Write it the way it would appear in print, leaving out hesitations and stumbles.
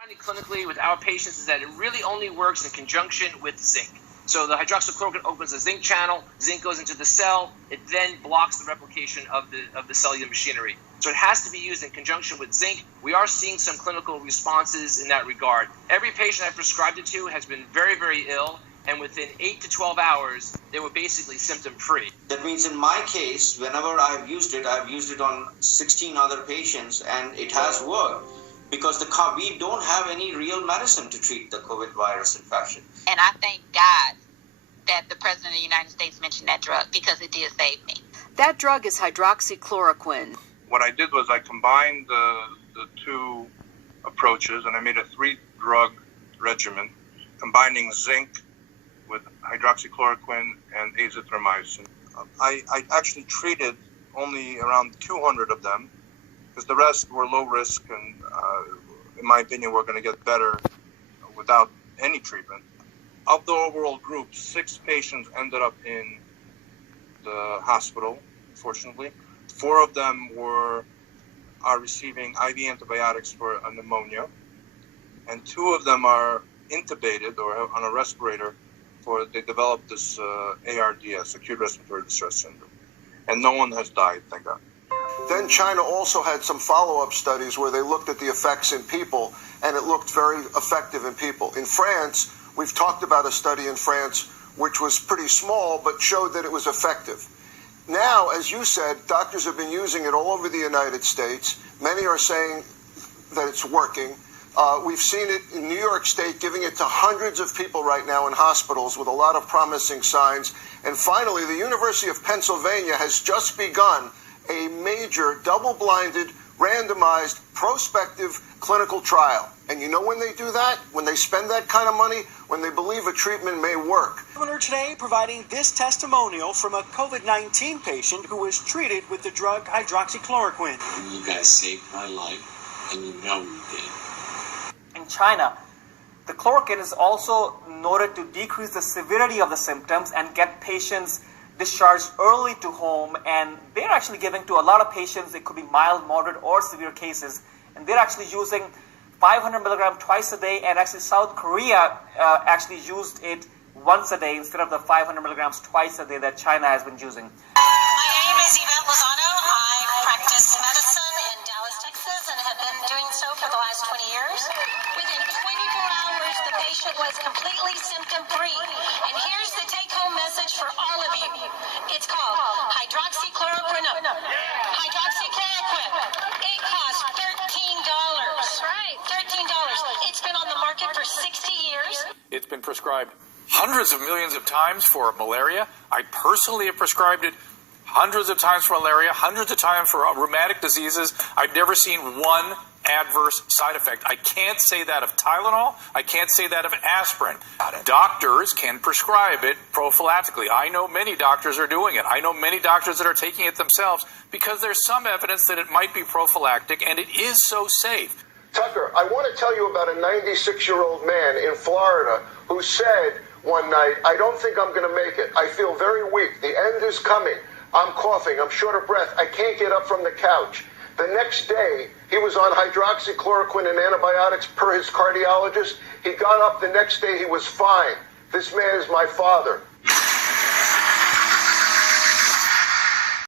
Clinically with our patients is that it really only works in conjunction with zinc. So the hydroxychloroquine opens the zinc channel, zinc goes into the cell, it then blocks the replication of the cellular machinery. So it has to be used in conjunction with zinc. We are seeing some clinical responses in that regard. Every patient I've prescribed it to has been very, very ill, and within 8 to 12 hours, they were basically symptom-free. That means in my case, whenever I've used it on 16 other patients, and it has worked. Because we don't have any real medicine to treat the COVID virus infection. And I thank God that the President of the United States mentioned that drug because it did save me. That drug is hydroxychloroquine. What I did was I combined the two approaches, and I made a 3-drug regimen, combining zinc with hydroxychloroquine and azithromycin. I actually treated only around 200 of them, because the rest were low risk, and in my opinion, we're going to get better without any treatment. Of the overall group, 6 patients ended up in the hospital, unfortunately. 4 of them are receiving IV antibiotics for a pneumonia, and 2 of them are intubated or on a respirator they developed this ARDS, acute respiratory distress syndrome. And no one has died, thank God. Then China also had some follow-up studies where they looked at the effects in people, and it looked very effective in people. In France, we've talked about a study in France which was pretty small but showed that it was effective. Now, as you said, doctors have been using it all over the United States. Many are saying that it's working. We've seen it in New York State, giving it to hundreds of people right now in hospitals with a lot of promising signs. And finally, the University of Pennsylvania has just begun a major double-blinded, randomized, prospective clinical trial. And you know when they do that? When they spend that kind of money? When they believe a treatment may work. Governor today providing this testimonial from a COVID-19 patient who was treated with the drug hydroxychloroquine. You guys saved my life, and you know you did. In China, the chloroquine is also noted to decrease the severity of the symptoms and get patients discharged early to home, and they're actually giving to a lot of patients. It could be mild, moderate, or severe cases, and they're actually using 500 milligrams twice a day, and actually South Korea actually used it once a day instead of the 500 milligrams twice a day that China has been using. My name is Yvette Lozano. I practice medicine in Dallas, Texas, and have been doing so for the last 20 years. Within 24 hours, the patient was completely symptom-free. And here's the take-home message for all of you. It's called hydroxychloroquine. Hydroxychloroquine. It costs $13. Right. $13. It's been on the market for 60 years. It's been prescribed hundreds of millions of times for malaria. I personally have prescribed it hundreds of times for malaria, hundreds of times for rheumatic diseases. I've never seen one adverse side effect. I can't say that of Tylenol. I can't say that of aspirin. Doctors can prescribe it prophylactically. I know many doctors are doing it. I know many doctors that are taking it themselves because there's some evidence that it might be prophylactic, and it is so safe. Tucker, I want to tell you about a 96-year-old man in Florida who said one night, I don't think I'm going to make it. I feel very weak. The end is coming. I'm coughing. I'm short of breath. I can't get up from the couch. The next day, he was on hydroxychloroquine and antibiotics per his cardiologist. He got up the next day. He was fine. This man is my father.